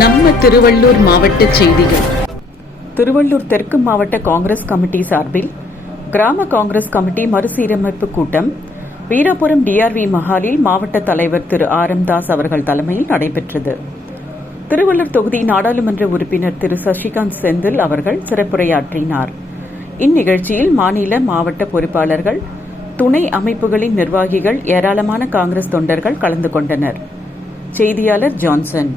நம்ம திருவள்ளூர் மாவட்ட செய்திகள். திருவள்ளூர் தெற்கு மாவட்ட காங்கிரஸ் கமிட்டி சார்பில் கிராம காங்கிரஸ் கமிட்டி மறுசீரமைப்பு கூட்டம் வீராபுரம் டிஆர்வி மஹாலில் மாவட்ட தலைவர் திரு ஆரம்தாஸ் அவர்கள் தலைமையில் நடைபெற்றது. திருவள்ளூர் தொகுதி நாடாளுமன்ற உறுப்பினர் திரு சசிகாந்த் செந்தில் அவர்கள் சிறப்புரையாற்றினார். இந்நிகழ்ச்சியில் மாநில மாவட்ட பொறுப்பாளர்கள், துணை அமைப்புகளின் நிர்வாகிகள், ஏராளமான காங்கிரஸ் தொண்டர்கள் கலந்து கொண்டனர். செய்தியாளர் ஜான்சன்.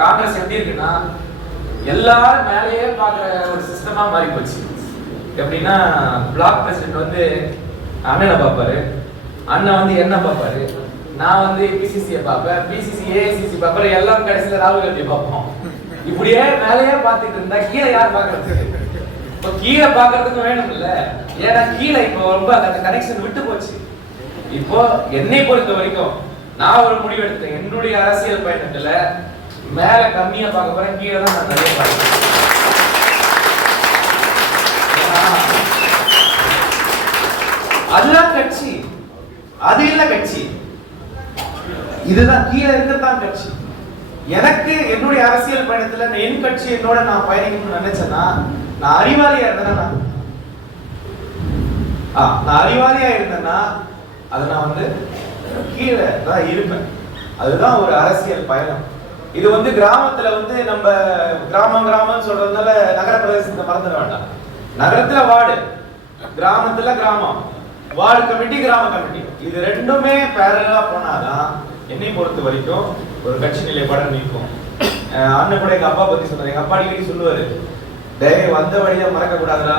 காங்கிரஸ் எப்படி இருக்குன்னா எல்லாரும் மேலேயே பாக்குற ஒரு சிஸ்டமா மாறி போச்சு. எப்படின்னா பிளாக் பிரசிடென்ட் வந்து அண்ணனை பார்ப்பாரு, அண்ணன் வந்து என்ன பார்ப்பாரு, நான் வந்து பிசிசியை பார்ப்பேன், பிசிசி ஏஐசிசி பார்ப்பாரு, எல்லாம் கடைசியில ராகுல் காந்தியை பார்ப்போம். இப்படியே மேலேயே பார்த்துட்டு இருந்தா கீழே யார் பாக்குறது? இப்போ கீழே பாக்குறதுக்கு வேணும் இல்ல, ஏன்னா கீழே இப்போ ரொம்ப அந்த கனெக்ஷன் விட்டு போச்சு. இப்போ என்னை பொறுத்த வரைக்கும் நான் ஒரு முடிவு எடுத்தேன். என்னுடைய அரசியல் பயணத்துல மேல கம்மியா பார்க்க போறேன், கீழே தான் நான் நிறைய பார்க்கிறேன். அதுதான் கட்சி, அது இல்ல கட்சி, இதுதான் கீழே இருக்கிறதான் கட்சி. எனக்கு என்னுடைய அரசியல் பயணத்துல என் கட்சி என்னோட நான் பயணிக்கணும்னு நினைச்சேன்னா, நான் அறிவாளியா இருந்தேன்னா நான் அறிவாளியா இருந்தேன்னா அதை நான் வந்து கீழே தான் இருப்பேன். அதுதான் ஒரு அரசியல் பயணம். இது வந்து கிராமத்துல வந்து நம்ம கிராமம் சொல்றதுனால நகர பிரதேசத்தை மறந்துட வேண்டாம். நகரத்துல வார்டு, கிராமத்துல கிராமம், வார்டு கமிட்டி, கிராம கமிட்டி, இது ரெண்டுமே பேரலா போனாதான் என்னை பொறுத்த வரைக்கும் ஒரு கட்சி நிலைப்பாடு நிற்கும். அண்ணன் கூட எங்க அப்பா பத்தி சொன்னாரு. எங்க அப்பா அடிக்கடி சொல்லுவாரு, டேய் வந்த வழியா மறக்க கூடாதுடா,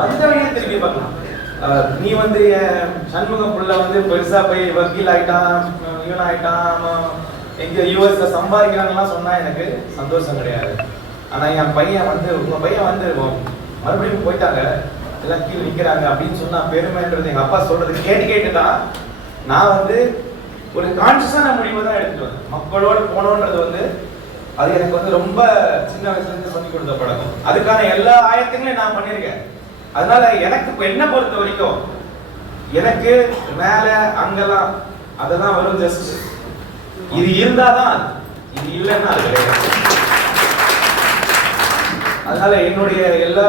வந்த வழியை திரும்பி பார்க்கலாம். நீ வந்து சண்முகம் புள்ள வந்து பெருசா போய் வக்கீல் ஆயிட்டான், இவன் ஆயிட்டான், எங்க யூஎஸ்ல சம்பாதிக்கிறாங்கலாம் சொன்னா எனக்கு சந்தோஷம் கிடையாது. ஆனா என் பையன் வந்து, உங்க பையன் வந்து மறுபடியும் போயிட்டாங்க, எல்லாம் கீழே நிக்கிறாங்க அப்படின்னு சொன்னா பெருமைன்றது எங்க அப்பா சொல்றது கேட்டு தான் நான் வந்து ஒரு கான்சியஸான முடிவை தான் எடுத்துட்டு வந்தேன். மக்களோட போனோன்றது வந்து அது எனக்கு வந்து ரொம்ப சின்ன வயசுல இருந்து சொல்லி கொடுத்த பழக்கம். அதுக்கான எல்லா ஆயத்தங்களையும் நான் பண்ணியிருக்கேன். அதனால எனக்கு இப்ப என்ன பொறுத்த வரைக்கும் எனக்கு மேல அங்கெல்லாம் அதெல்லாம் வரும். ஜஸ்ட் இது இருந்தாதான், இது இல்லைன்னா அது கிடையாது. அதனால என்னுடைய எல்லா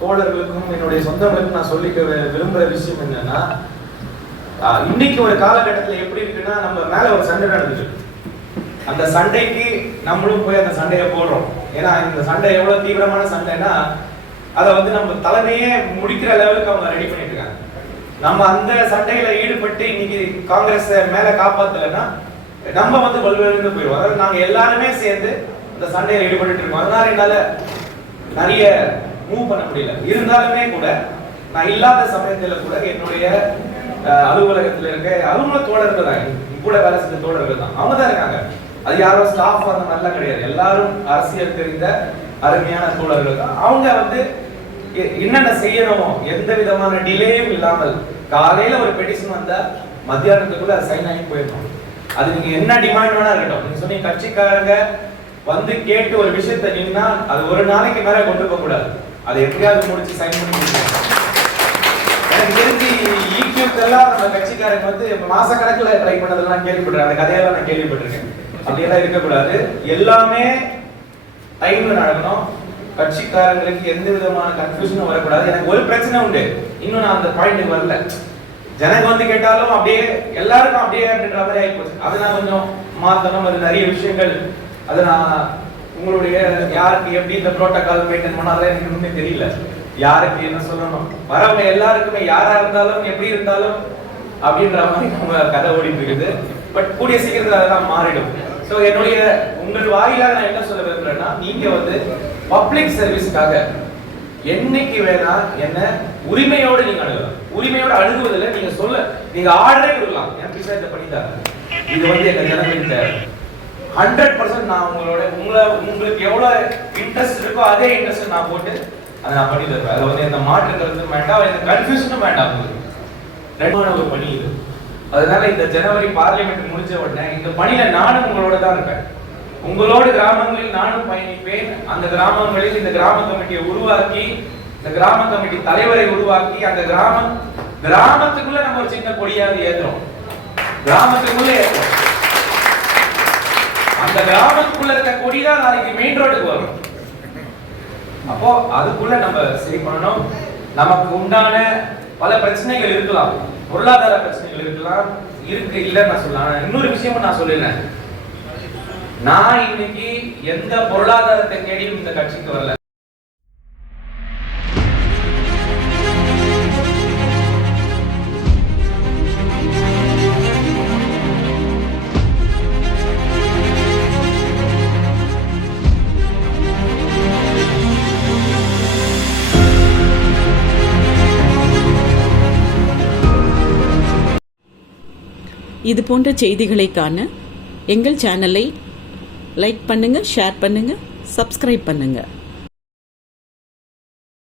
தோழர்களுக்கும் என்னுடைய சொந்தங்களுக்கும் நான் சொல்லிக்க விரும்புற விஷயம் என்னன்னா, இன்னைக்கு ஒரு காலகட்டத்தில் எப்படி இருக்குன்னா, நம்ம மேல ஒரு சண்டை நடந்துட்டு, அந்த சண்டைக்கு நம்மளும் போய் அந்த சண்டையை போடுறோம். ஏன்னா இந்த சண்டை எவ்வளவு தீவிரமான சண்டைன்னா, அதை வந்து நம்ம தலைமையே முடிக்கிற லெவலுக்கு அவங்க ரெடி பண்ணிட்டு இருக்காங்க. நம்ம அந்த சண்டையில ஈடுபட்டு இன்னைக்கு காங்கிரஸ் மேல காப்பாத்தலைன்னா நம்ம வந்து வலுவிழந்து போயிடுவோம். அதாவது நாங்க எல்லாருமே சேர்ந்து அந்த சண்டையில ஈடுபட்டு இருக்கோம். அதனால என்னால நிறைய மூவ் பண்ண முடியல. இருந்தாலுமே கூட நான் இல்லாத சமயத்துல கூட என்னுடைய அலுவலகத்துல இருக்க அலுவலக தோழர்கள் தான், கூட வேலை செஞ்ச தோழர்கள் தான், அவங்க தான் இருக்காங்க. அது யாரும் ஸ்டாஃப் அந்த மாதிரிலாம் கிடையாது. எல்லாரும் அரசியல் தெரிந்த அருமையான தோழர்கள் தான். அவங்க வந்து என்னென்ன செய்யணும், எந்த விதமான டிலேயும் இல்லாமல் காலையில ஒரு பெட்டிஷன் வந்தா மத்தியானத்துக்குள்ள சைன் ஆகி போயிடணும். அது நீங்க என்ன டிமாண்ட் வேணா இருக்கட்டும். நீங்க சொன்னீங்க கட்சிக்காரங்க வந்து கேட்டு ஒரு விஷயத்தை நின்னா அது ஒரு நாளைக்கு மேல கொண்டு போக கூடாது. அதை எப்படியாவது முடிச்சு சைன் பண்ணி எனக்கு தெரிஞ்சு ஈக்யூக்கெல்லாம் நம்ம கட்சிக்காரங்க வந்து மாசக்கணக்கில் ட்ரை பண்ணதெல்லாம் கேள்விப்பட்டிருக்கேன். அந்த கதையெல்லாம் நான் கேள்விப்பட்டிருக்கேன். அப்படியெல்லாம் இருக்கக்கூடாது. எல்லாமே டைம்ல நடக்கணும். கட்சிக்காரங்களுக்கு எந்த விதமான கன்ஃபியூஷனும் வரக்கூடாது. எனக்கு ஒரு பிரச்சனை உண்டு, இன்னும் நான் அந்த பாயிண்ட் வரல. ஜனங்க வந்து கேட்டாலும் அப்படியே எல்லாருக்கும் அப்படியே அப்படின்ற மாதிரி ஆயிப்போச்சு. அதை நான் கொஞ்சம் மாத்தணும். அது நிறைய விஷயங்கள், அதை நான் உங்களுடைய யாருக்கு எப்படி இந்த புரோட்டோகால் மெயின்டைன் பண்ணாலும் எனக்கு ஒண்ணுமே தெரியல. யாருக்கு என்ன சொல்லணும், வரவங்க எல்லாருக்குமே யாரா இருந்தாலும் எப்படி இருந்தாலும் அப்படின்ற மாதிரி நம்ம கதை ஓடிட்டு இருக்குது. பட் கூடிய சீக்கிரத்தில் அதெல்லாம் மாறிடும். ஸோ என்னுடைய உங்கள் வாயிலாக நான் என்ன சொல்ல விரும்புறேன்னா, நீங்க வந்து பப்ளிக் சர்வீஸ்க்காக என்னைக்கு வேணா என்ன உரிமையோடு நீங்க அணுகலாம். உரிமையோடு அணுகுவதில் நீங்க ஆர்டரே கொடுக்கலாம். என் பிசா இதை பண்ணிட்டாங்க, இது வந்து எங்க ஜனங்களின் தேவை. 100% நான் உங்களுக்கு எவ்வளவு இன்ட்ரெஸ்ட் இருக்கோ அதே இன்ட்ரெஸ்ட் நான் போட்டு அதை நான் பண்ணி தருவேன். அதை வந்து எந்த மாற்று கருத்தும் வேண்டாம், எந்த கன்ஃபியூஷனும் வேண்டாம். ரெண்டான ஒரு பணி இது. அதனால இந்த ஜனவரி பார்லிமெண்ட் முடிஞ்ச உடனே இந்த பணியில நானும் உங்களோட தான் இருக்கேன். உங்களோட கிராமங்களில் நானும் பயணிப்பேன். அந்த கிராமங்களில் இந்த கிராம கமிட்டியை உருவாக்கி, இந்த கிராம கமிட்டி தலைவரை உருவாக்கி, அந்த கிராமத்துக்குள்ள நம்ம ஒரு சின்ன கொடியாவது ஏத்துறோம். கிராமத்துக்குள்ள ஏத்துறோம். அந்த கிராமத்துக்குள்ள இருக்க கொடிதான் நாளைக்கு மெயின் ரோடுக்கு வரும். அப்போ அதுக்குள்ள நம்ம சரி பண்ணணும். நமக்கு உண்டான பல பிரச்சனைகள் இருக்கலாம், பொருளாதார பிரச்சனைகள் இருக்கலாம், இல்ல நான் சொல்லலாம். இன்னொரு விஷயமும் நான் சொல்லிடுறேன், நான் இன்னைக்கு எந்த பொருளாதாரத்தை தேடியும் இந்த கட்சிக்கு வரல. இது போன்ற செய்திகளை காண எங்கள் சேனலை லைக் பண்ணுங்க, ஷேர் பண்ணுங்க, சப்ஸ்கிரைப் பண்ணுங்க.